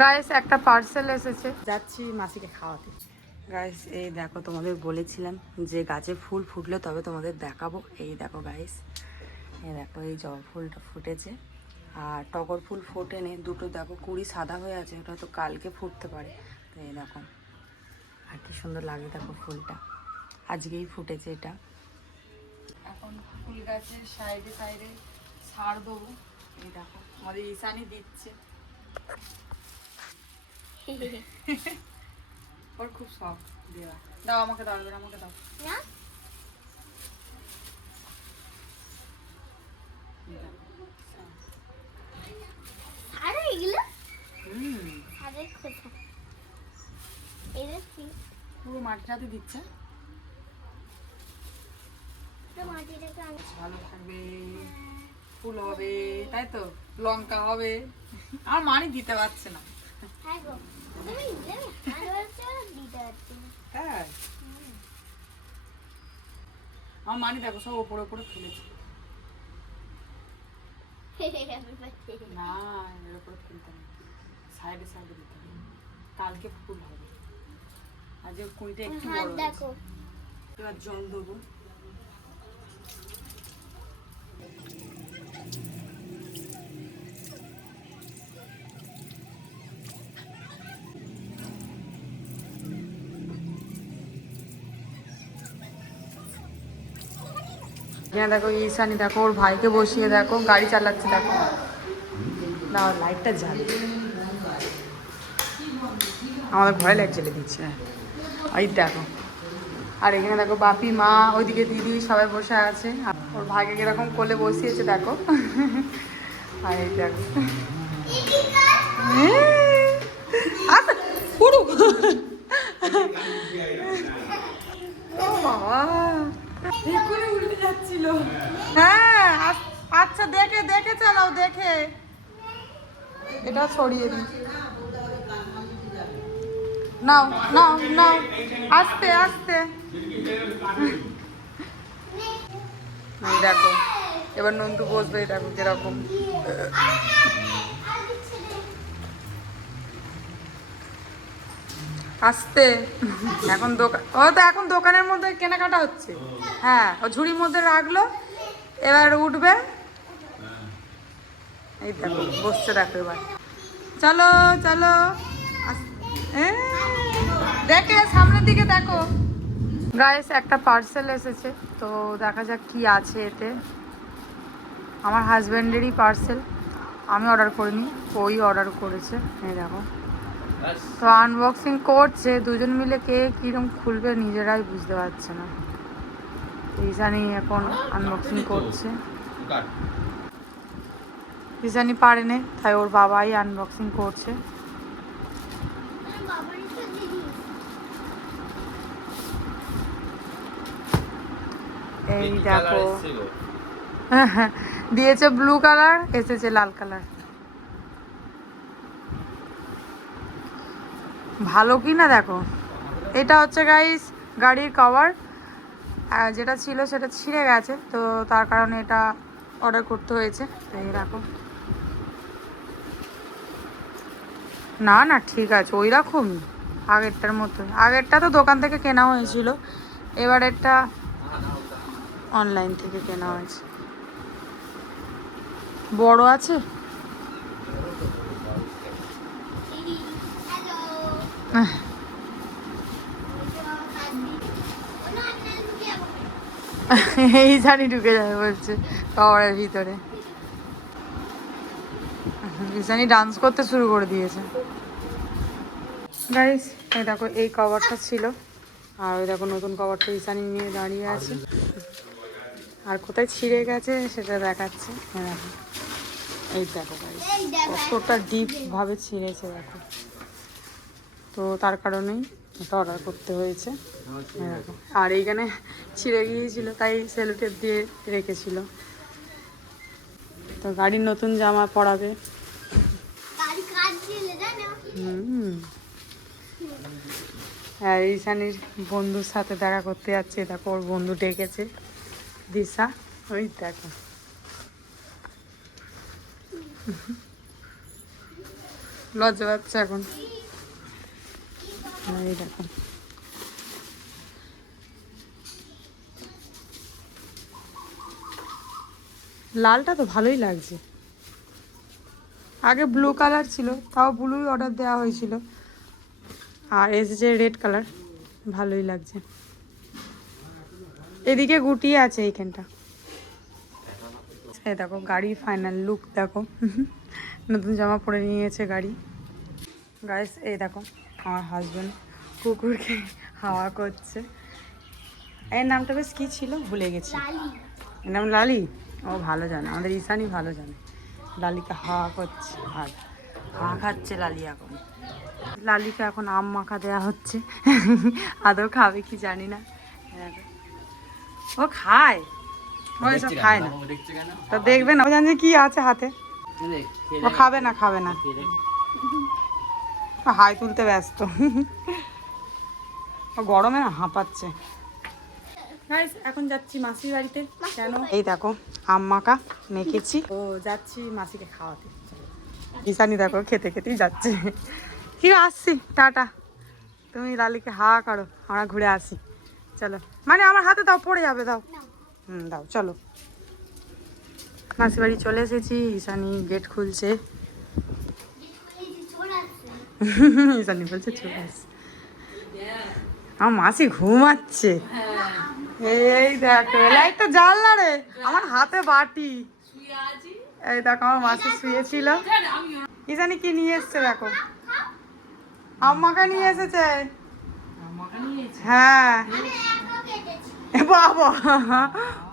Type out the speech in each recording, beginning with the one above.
Guys একটা parcel এসেছে, যাচ্ছি মাসিকে খাওয়াতে। গাইস এই দেখো, তোমাদের বলেছিলাম যে গাছে ফুল ফুটলে তবে তোমাদের দেখাবো। এই দেখো গাইস, এই দেখো এই জবা ফুলটা ফুটেছে আর টগর ফুল ফোটেনি দুটো। দেখো কুড়ি সাদা হয়ে আছে, ওটা তো কালকে ফুটতে পারে। তো এই দেখো আর কি সুন্দর লাগে, দেখো ফুলটা আজকেই ফুটেছে এটা। এখন ফুল গাছের সাইডে সাইডে সার দেবো। এই দেখো আমাদের ঈশানি দিচ্ছে। ওর খুব শখ দেওয়া। দাও আমাকে, দাও এবার আমাকে দাও। পুরো মাটিটাতে দিচ্ছে, ভালো থাকবে, ফুল হবে, তাই তো লঙ্কা হবে। আমার মানি দিতে পারছে না। হ্যাঁ আমার মানি দেখো সব ওপরে ওপরে ফুলেছে। না এর উপরে ফুলতে না, সাইডে সাইডে দিতে হবে, কালকে ফুল হবে। আজ কুড়িটা একটু বড় হয়েছে। এবার জল দেবো। হ্যাঁ দেখো ঈশানি দেখো ওর ভাইকে বসিয়ে দেখো গাড়ি চালাচ্ছে। দেখো না লাইটটা জ্বালে, আমাদের ঘরে লাইট জ্বেলে দিচ্ছে। এই দেখো, আর এখানে দেখো বাপি মা, ওইদিকে দিদি সবাই বসে আছে। ওর ভাইকে কিরকম কোলে বসিয়েছে দেখো। আর এই দেখো পুরো উল্টে যাচ্ছিল। হ্যাঁ আচ্ছা দেখে দেখে চালাও, দেখে এটা ছড়িয়ে দিই। নাও নাও নাও, আস্তে আস্তে। দেখো এবার নন্দু বসবে, দেখো কিরকম। আস্তে। এখন দোকান, ও তো এখন দোকানের মধ্যে কেনাকাটা হচ্ছে। হ্যাঁ ও ঝুড়ির মধ্যে রাখলো, এবার উঠবে। এই দেখো বসছে, দেখো এবার। চলো চলো, দেখে সামনের দিকে দেখো। গাইস একটা পার্সেল এসেছে, তো দেখা যাক কি আছে এতে। আমার হাজব্যান্ডেরই পার্সেল, আমি অর্ডার করিনি, ওই অর্ডার করেছে। এই দেখো, তো আনবক্সিং করছে দুজন মিলে, কে কিরকম খুলবে নিজেরাই বুঝতে পারছে না। ঈশানি এখন আনবক্সিং করছে, ঈশানি পারেনি তাই ওর বাবাই আনবক্সিং করছে। এই দেখো দিয়েছে ব্লু কালার, এসেছে লাল কালার। ভালো কি না দেখো। এটা হচ্ছে গাইস গাড়ির কভার, যেটা ছিল সেটা ছিঁড়ে গেছে, তো তার কারণে এটা অর্ডার করতে হয়েছে। এই দেখো, না না ঠিক আছে ওই রকমই, আগেরটার মতো। আগেরটা তো দোকান থেকে কেনা হয়েছিল, এবারেরটা অনলাইন থেকে কেনা হয়েছে। বড় আছে। এই জানি ঢুকে যাবে বলছে কভারের ভিতরে। জানি ডান্স করতে শুরু করে দিয়েছে। গাইস এই দেখো এই কভারটা ছিল, আর ওই দেখো নতুন কভারটা ঈশানি নিয়ে দাঁড়িয়ে আছে। আর কোথায় ছিঁড়ে গেছে সেটা দেখাচ্ছে। হ্যাঁ দেখো, এই দেখো গাইস কতটা ডিপ ভাবে ছিঁড়েছে দেখো, তো তার কারণেই এটা অর্ডার করতে হয়েছে। হ্যাঁ দেখো, আর এইখানে ছিঁড়ে গিয়েছিল তাই সেলোটেপ দিয়ে রেখেছিল। তো গাড়ির নতুন জামা পরাবে। আর ঈশানির বন্ধুর সাথে দেখা করতে যাচ্ছে, দেখো ওর বন্ধু ডেকেছে দিশা, ওই দেখো। লজ্জা পাচ্ছে এখন। এই দেখো লালটা তো ভালোই লাগছে। আগে ব্লু কালার ছিল, তাও ব্লুই অর্ডার দেওয়া হয়েছিল, আর এসেছে রেড কালার, ভালোই লাগছে। এদিকে গুটিয়ে আছে এইখানটা। এই দেখো গাড়ির ফাইনাল লুক দেখো, নতুন জামা পরে নিয়েছে গাড়ি। গাইস এই দেখো আমার হাজবেন্ড কুকুরকে হাওয়া করছে। এর নামটা বেশ কী ছিল ভুলে গেছি। এর নাম লালি। ও ভালো জানে, আমাদের ঈশানই ভালো জানে। লালিকে হাওয়া করছে আর হাওয়া খাচ্ছে লালি এখন। লালিকে এখন আম মাখা দেওয়া হচ্ছে, আদৌ খাবে কি জানি না। ও খায়, ও এসব খায় না তো দেখবে না, ও জানে কি আছে হাতে। ও খাবে না, খাবে না, হাই তুলতে ব্যস্ত। ও গরমে না হাঁপাচ্ছে। এখন যাচ্ছি মাসির বাড়িতে। কেন? এই দেখো আম মাখা মেখেছি, ও যাচ্ছি মাসিকে খাওয়াতে। ঈশানি দেখো খেতে খেতেই যাচ্ছে। কি আসছি, টাটা। তুমি লালিকে হাওয়া করো, আমরা ঘুরে আসি। চলো, মানে আমার হাতে দাও, পড়ে যাবে, দাও। দাও, চলো। মাসির বাড়ি চলে এসেছি। ঈশানি গেট খুলছে। ঈশানি বলছে চলে আসছে। আমার মাসি ঘুমাচ্ছে। এই দেখো লাইট তো জ্বাল না রে, আমার হাতে বাটি। এই দেখো আমার মাসি শুয়েছিল। ঈশানি কি নিয়ে এসছে দেখো, আম্মাকে নিয়ে এসেছে। হ্যাঁ বাবা,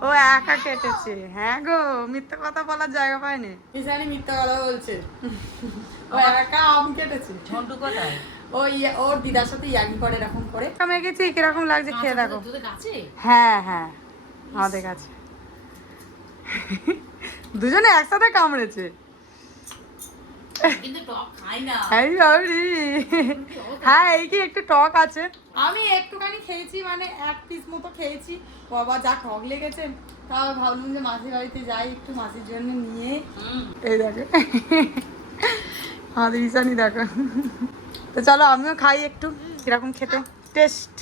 ও একা কেটেছে। হ্যাঁ গো, মিথ্যা কথা বলার জায়গা পায়নি। ঈশানি মিথ্যা কথা বলছে, ও একা আম কেটেছে। ঝন্টু কোথায়? ওর দিদার সাথে ইয়াগি করে এরকম করে। আমি গেছি, কিরকম লাগছে খেয়ে দেখো। হ্যাঁ হ্যাঁ আমাদের কাছে দুজনে একসাথে কামড়েছে। হ্যাঁ এই কি একটু টক আছে। আমি একটুখানি খেয়েছি, মানে এক পিস মতো খেয়েছি। বাবা যা টক লেগেছে, তাও ভাবলাম যে মাসির বাড়িতে যাই, একটু মাসির জন্য নিয়ে। এই দেখো আমাদের ঈশানি দেখো। তো চলো আমিও খাই একটু, কিরকম খেতে টেস্ট।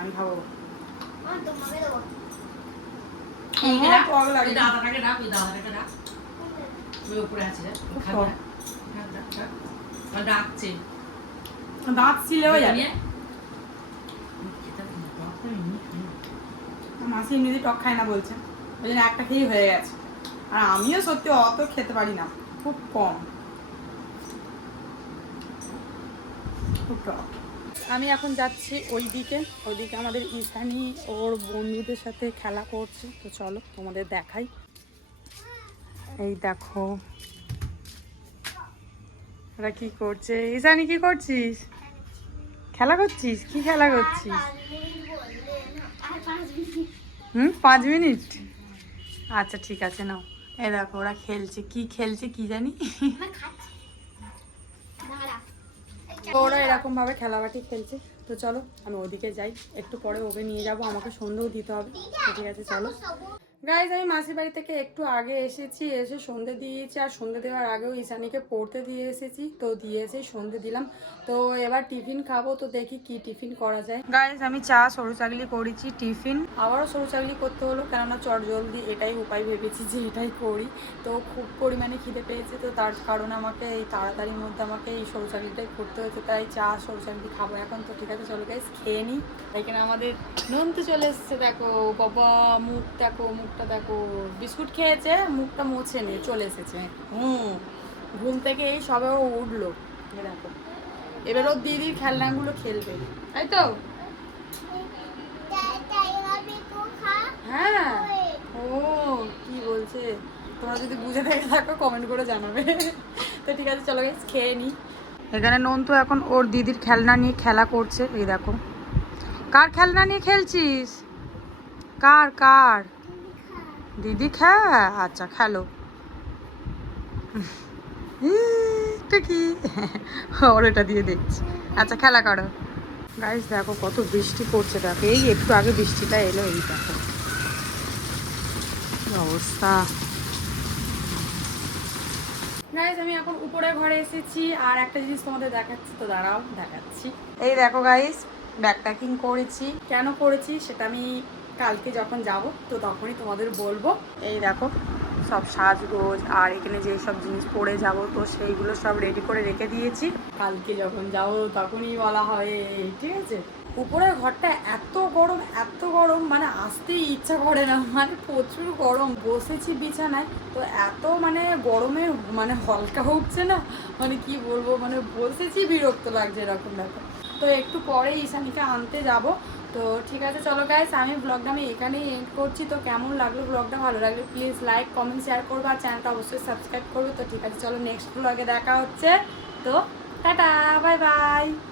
আমি খাবো। দাঁত ছিলে মাসি এমনিতে টক খায় না বলছে, ওই জন্য একটা খেয়েই হয়ে গেছে। আর আমিও সত্যি অত খেতে পারি না, খুব কম, খুব টক। আমি এখন যাচ্ছি ওইদিকে আমাদের ঈশানি ওর বন্ধুদের সাথে খেলা করছে। তো চলো তোমাদের দেখাই। এই দেখো ওরা কি করছে। ঈশানি কি করছিস? খেলা করছিস? কি খেলা করছিস? 5 মিনিট, আচ্ছা ঠিক আছে নাও। এই দেখো ওরা খেলছে, কি খেলছে কি জানি। ওরা এরকম ভাবে খেলাবাটি খেলছে। তো চলো আমি ওদিকে যাই, একটু পরে ওকে নিয়ে যাব, আমাকে সন্ধ্যেও দিতে হবে। ঠিক আছে চলো। গাইজ আমি মাসির বাড়ি থেকে একটু আগে এসেছি, এসে সন্ধ্যে দিয়েছি। আর সন্ধ্যে দেওয়ার আগেও ঈশানীকে পড়তে দিয়ে এসেছি, তো দিয়ে এসে সন্ধ্যে দিলাম। তো এবার টিফিন খাবো, তো দেখি কি টিফিন করা যায়। গাইজ আমি চা সরু চাগলি করেছি টিফিন, আবারও সরু চাগলি করতে হলো, কেননা চট জলদি এটাই উপায় ভেবেছি যে এটাই করি। তো খুব পরিমাণে খিদে পেয়েছে, তো তার কারণে আমাকে এই তাড়াতাড়ির মধ্যে আমাকে এই সরু চাগলিটাই করতে হচ্ছে, তাই চা সরু চাগলি খাবো এখন। তো ঠিক আছে চলো গাইজ খেয়ে নিই। এখানে আমাদের নন্তু চলে এসছে, দেখো বাবা মুখ দেখো, মুখটা দেখো, বিস্কুট খেয়েছে, মুখটা মুছে নিয়ে চলে এসেছে। ঘুম থেকে এই সবে ও উঠলো। দেখো এবার ওর দিদির খেলনাগুলো খেলবে, তাই তো? হ্যাঁ ও কি বলছে তোমরা যদি বুঝে দেখে থাকো কমেন্ট করে জানাবে। তো ঠিক আছে চলো গাইস খেয়ে নিই। এখানে নন্তু এখন ওর দিদির খেলনা নিয়ে খেলা করছে। এই দেখো, কার খেলনা নিয়ে খেলছিস? কার কার? দিদি খা, আচ্ছা খেলো। কি ওর এটা দিয়ে দেখছি, আচ্ছা খেলা করো। গাইস দেখো কত বৃষ্টি পড়ছে, দেখো এই একটু আগে বৃষ্টিটা এলো। এই দেখো অবস্থা। গাইস আমি এখন উপরে ঘরে এসেছি আর একটা জিনিস তোমাদের দেখাচ্ছি, তো দাঁড়াও দেখাচ্ছি। এই দেখো গাইস ব্যাগ প্যাকিং করেছি, কেন করেছি সেটা আমি কালকে যখন যাব তো তখনই তোমাদের বলবো। এই দেখো সব সাজগোজ আর এখানে যে সব জিনিস পরে যাব তো সেইগুলো সব রেডি করে রেখে দিয়েছি, কালকে যখন যাব তখনই বলা হবে, ঠিক আছে। উপরের ঘরটা এত গরম মানে আসতেই ইচ্ছা করে না, মানে প্রচুর গরম। বসেছি বিছানায় তো এত মানে গরমে মানে হলকা উঠছে না, মানে কি বলবো, মানে বসেছি বিরক্ত লাগছে এরকম ব্যাপার। তো একটু পরে ঈশানীকে আনতে যাব। তো ঠিক আছে চলো গাইস, আমি ব্লগটা এখানেই এন্ড করছি। তো কেমন লাগলো ব্লগটা, ভালো লাগলে প্লিজ লাইক কমেন্ট শেয়ার করবে আর চ্যানেলটা অবশ্যই সাবস্ক্রাইব করবে। তো ঠিক আছে চলো নেক্সট ব্লগে দেখা হচ্ছে। তো টাটা বাই বাই।